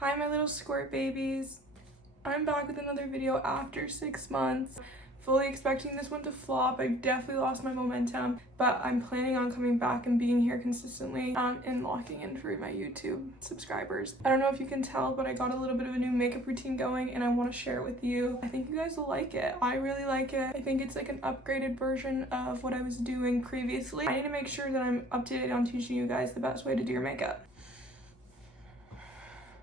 Hi my little squirt babies. I'm back with another video after 6 months. Fully expecting this one to flop. I've definitely lost my momentum, but I'm planning on coming back and being here consistently and locking in for my YouTube subscribers. I don't know if you can tell, but I got a little bit of a new makeup routine going and I want to share it with you. I think you guys will like it. I really like it. I think it's like an upgraded version of what I was doing previously. I need to make sure that I'm up to date on teaching you guys the best way to do your makeup.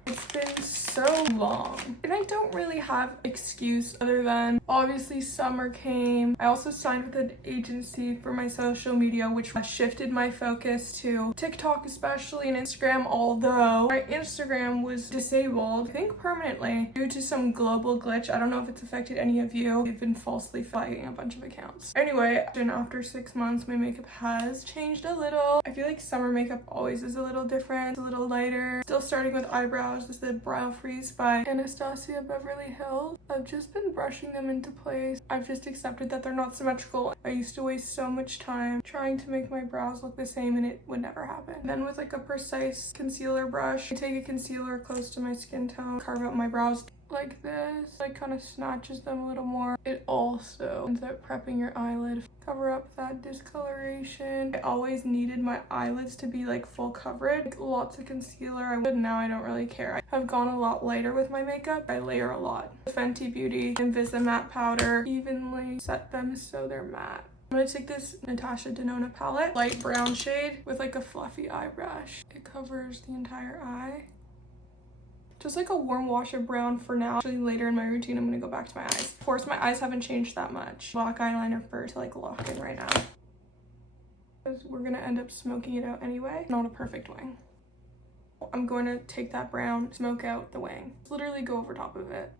It's been so long and I don't really have excuse other than obviously summer came. I also signed with an agency for my social media, which shifted my focus to TikTok especially and Instagram, although my Instagram was disabled, I think permanently, due to some global glitch. I don't know if it's affected any of you. They've been falsely flagging a bunch of accounts. Anyway, and after 6 months, my makeup has changed a little. I feel like summer makeup always is a little different, a little lighter. Still starting with eyebrows. This is the Brow Freeze by Anastasia Beverly Hills. I've just been brushing them into place. I've just accepted that they're not symmetrical. I used to waste so much time trying to make my brows look the same and it would never happen. Then with like a precise concealer brush, I take a concealer close to my skin tone, carve out my brows like this, like kind of snatches them a little more. It also ends up prepping your eyelid, cover up that discoloration. I always needed my eyelids to be like full coverage, like lots of concealer. But now I don't really care. I have gone a lot lighter with my makeup. I layer a lot. Fenty Beauty Invisa powder, evenly set them so they're matte. I'm gonna take this Natasha Denona palette, light brown shade with like a fluffy eye brush. It covers the entire eye. Just like a warm wash of brown for now. Actually later in my routine, I'm gonna go back to my eyes. Of course, my eyes haven't changed that much. Black eyeliner for to like lock in right now. Because we're gonna end up smoking it out anyway. Not a perfect wing. I'm going to take that brown, smoke out the wing. Literally go over top of it.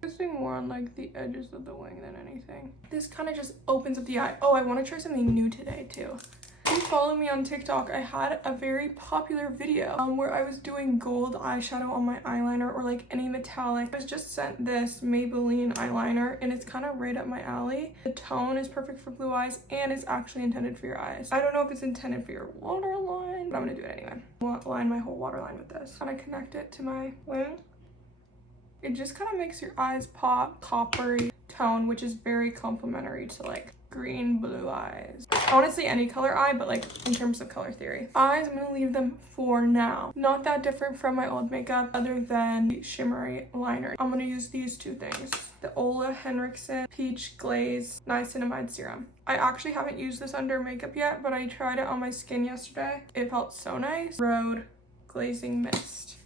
Focusing more on like the edges of the wing than anything. This kind of just opens up the eye. Oh, I want to try something new today too. If you follow me on TikTok, I had a very popular video where I was doing gold eyeshadow on my eyeliner or like any metallic. I was just sent this Maybelline eyeliner and it's kind of right up my alley. The tone is perfect for blue eyes and it's actually intended for your eyes. I don't know if it's intended for your waterline, but I'm gonna do it anyway. I want to line my whole waterline with this. Kind of connect it to my wing. It just kind of makes your eyes pop. Coppery tone, which is very complementary to like green blue eyes. Honestly, any color eye, but like in terms of color theory. Eyes, I'm gonna leave them for now. Not that different from my old makeup other than the shimmery liner. I'm gonna use these two things. The Ola Henriksen Peach Glaze Niacinamide Serum. I actually haven't used this under makeup yet, but I tried it on my skin yesterday. It felt so nice. Road Glazing Mist.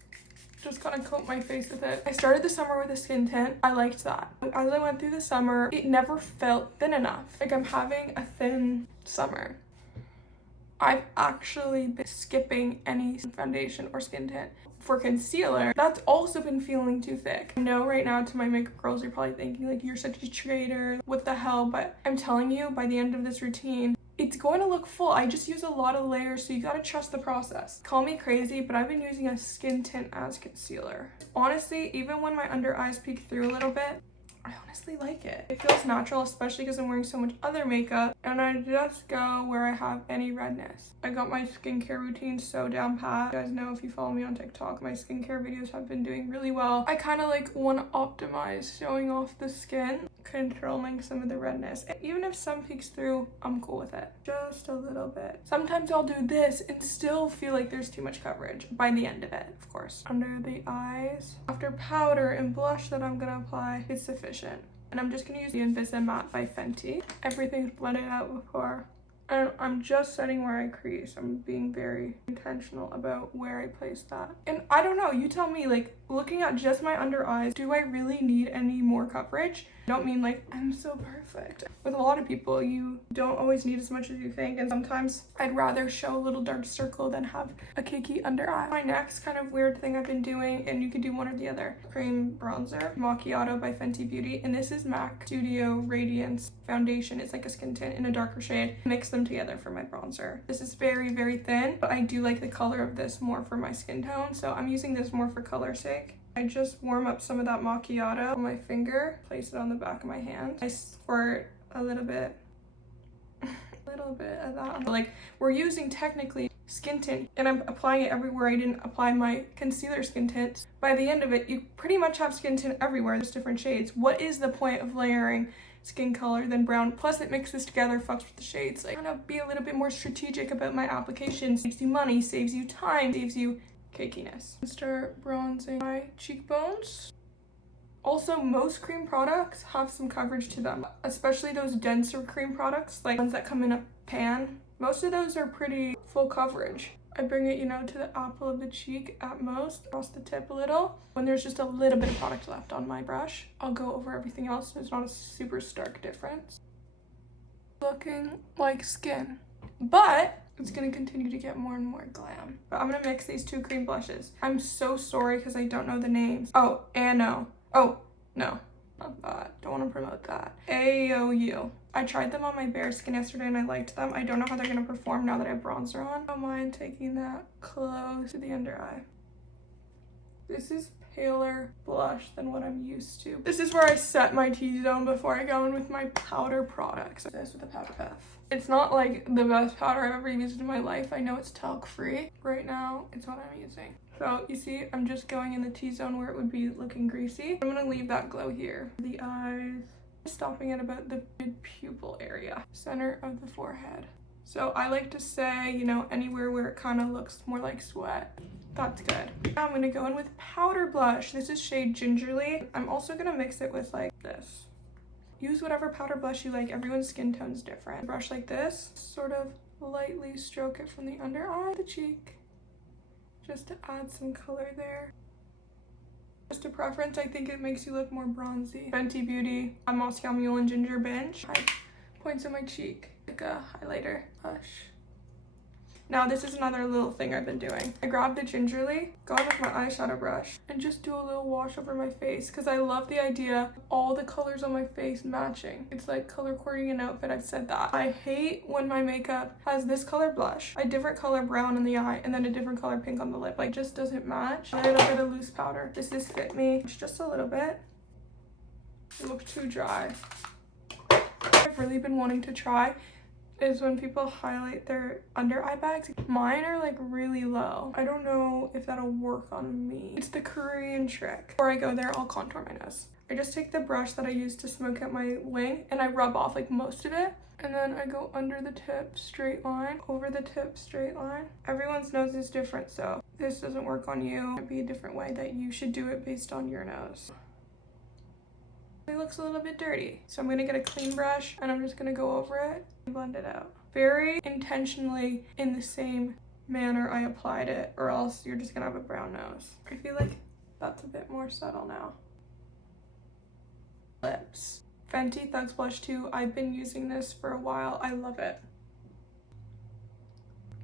Just kind of coat my face with it. I started the summer with a skin tint. I liked that. As I went through the summer, it never felt thin enough. Like I'm having a thin summer. I've actually been skipping any foundation or skin tint. For concealer, that's also been feeling too thick. I know right now to my makeup girls, you're probably thinking like, you're such a traitor, what the hell? But I'm telling you, by the end of this routine, it's going to look full. I just use a lot of layers, so you gotta trust the process. Call me crazy, but I've been using a skin tint as concealer. Honestly, even when my under eyes peek through a little bit, I honestly like it. It feels natural, especially because I'm wearing so much other makeup, and I just go where I have any redness. I got my skincare routine so down pat. You guys know if you follow me on TikTok, my skincare videos have been doing really well. I kind of like want to optimize showing off the skin, controlling some of the redness. And even if some peeks through, I'm cool with it. Just a little bit. Sometimes I'll do this and still feel like there's too much coverage by the end of it, of course. Under the eyes. After powder and blush that I'm gonna apply is sufficient. And I'm just gonna use the Invisa Matte by Fenty. Everything's blended out before. And I'm just setting where I crease. I'm being very intentional about where I place that. And I don't know, you tell me, like looking at just my under eyes, do I really need any more coverage? I don't mean like I'm so perfect. With a lot of people, you don't always need as much as you think, and sometimes I'd rather show a little dark circle than have a cakey under eye. My next kind of weird thing I've been doing, and you could do one or the other, cream bronzer, Macchiato by Fenty Beauty, and this is MAC Studio Radiance Foundation. It's like a skin tint in a darker shade. Mix them together for my bronzer. This is very, very thin, but I do like the color of this more for my skin tone, so I'm using this more for color's sake. I just warm up some of that macchiato on my finger, place it on the back of my hand. I squirt a little bit of that. Like, we're using technically skin tint and I'm applying it everywhere I didn't apply my concealer skin tint, by the end of it, you pretty much have skin tint everywhere. There's different shades. What is the point of layering skin color than brown? Plus it mixes together, fucks with the shades. Like, I'm gonna be a little bit more strategic about my applications. Saves you money, saves you time, saves you cakiness. Start bronzing my cheekbones. Also, most cream products have some coverage to them, especially those denser cream products, like ones that come in a pan. Most of those are pretty full coverage. I bring it, you know, to the apple of the cheek at most, across the tip a little. When there's just a little bit of product left on my brush, I'll go over everything else so it's not a super stark difference. Looking like skin, but it's gonna continue to get more and more glam. But I'm gonna mix these two cream blushes. I'm so sorry because I don't know the names. Oh, ANO. Oh, no, not that. Don't want to promote that. AOU. I tried them on my bare skin yesterday and I liked them. I don't know how they're going to perform now that I have bronzer on. I don't mind taking that close to the under eye. This is paler blush than what I'm used to. This is where I set my T-zone before I go in with my powder products. This with the powder puff. It's not like the best powder I've ever used in my life. I know it's talc free. Right now, it's what I'm using. So you see, I'm just going in the T-zone where it would be looking greasy. I'm gonna leave that glow here. The eyes, stopping at about the mid-pupil area, center of the forehead. So I like to say, you know, anywhere where it kind of looks more like sweat. That's good. Now I'm gonna go in with powder blush. This is shade Gingerly. I'm also gonna mix it with like this. Use whatever powder blush you like. Everyone's skin tone's different. Brush like this, sort of lightly stroke it from the under eye, the cheek, just to add some color there. Just a preference, I think it makes you look more bronzy. Fenty Beauty, a Moscow Mule and Ginger Binge. High points on my cheek, like a highlighter blush. Now this is another little thing I've been doing. I grab the Gingerly, go in with my eyeshadow brush, and just do a little wash over my face because I love the idea of all the colors on my face matching. It's like color coordinating an outfit, I've said that. I hate when my makeup has this color blush, a different color brown in the eye, and then a different color pink on the lip. Like, just doesn't match. And a little bit of loose powder. This is Fit Me. It's just a little bit. It looks too dry. I've really been wanting to try is when people highlight their under eye bags. Mine are like really low. I don't know if that'll work on me. It's the Korean trick. Before I go there, I'll contour my nose. I just take the brush that I use to smoke out my wing and I rub off like most of it. And then I go under the tip, straight line, over the tip, straight line. Everyone's nose is different, so this doesn't work on you. It'd be a different way that you should do it based on your nose. It looks a little bit dirty. So I'm gonna get a clean brush and I'm just gonna go over it and blend it out. Very intentionally in the same manner I applied it, or else you're just gonna have a brown nose. I feel like that's a bit more subtle now. Lips. Fenty Thugs Blush 2. I've been using this for a while. I love it.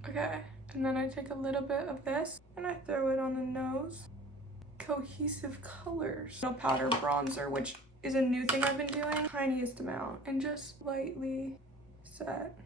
Okay, and then I take a little bit of this and I throw it on the nose. Cohesive colors. No powder bronzer, which is a new thing I've been doing. Tiniest amount and just lightly set.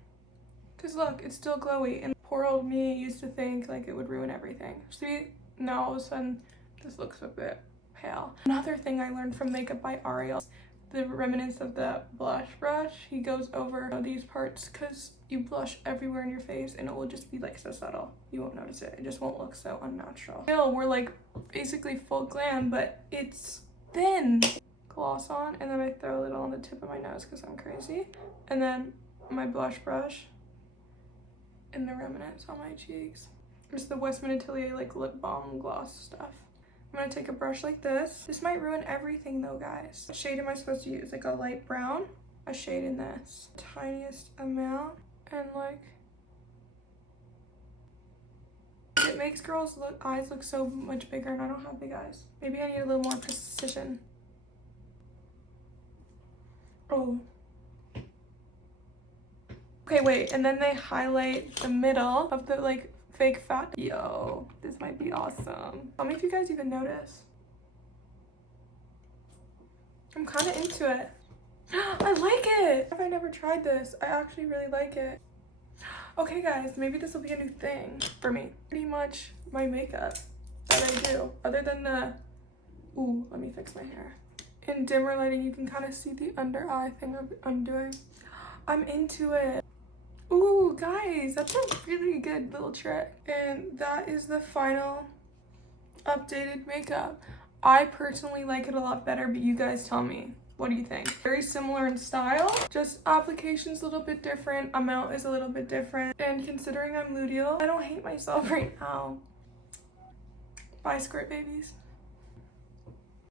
Cause look, it's still glowy and poor old me used to think like it would ruin everything. See, now all of a sudden this looks a bit pale. Another thing I learned from Makeup by Ariel, the remnants of the blush brush, he goes over these parts because you blush everywhere in your face and it will just be like so subtle. You won't notice it. It just won't look so unnatural. Still, we're like basically full glam, but it's thin. Gloss on, and then I throw a little on the tip of my nose because I'm crazy, and then my blush brush and the remnants on my cheeks. There's the Westman Atelier like lip balm gloss stuff. I'm gonna take a brush like this. This might ruin everything though, guys. What shade am I supposed to use? Like a light brown, a shade in this tiniest amount, and like it makes girls' eyes look so much bigger, and I don't have big eyes. Maybe I need a little more precision. Oh. Okay, wait, and then they highlight the middle of the like fake fat. Yo, this might be awesome. Tell me if you guys even notice. I'm kind of into it. I like it. Have I never tried this? I actually really like it. Okay guys, maybe this will be a new thing for me. Pretty much my makeup that I do, other than the, ooh, let me fix my hair. In dimmer lighting, you can kind of see the under eye thing I'm doing. I'm into it. Ooh, guys, that's a really good little trick. And that is the final updated makeup. I personally like it a lot better, but you guys tell me. What do you think? Very similar in style, just application's a little bit different, amount is a little bit different, and considering I'm luteal, I don't hate myself right now. Bye, squirt babies.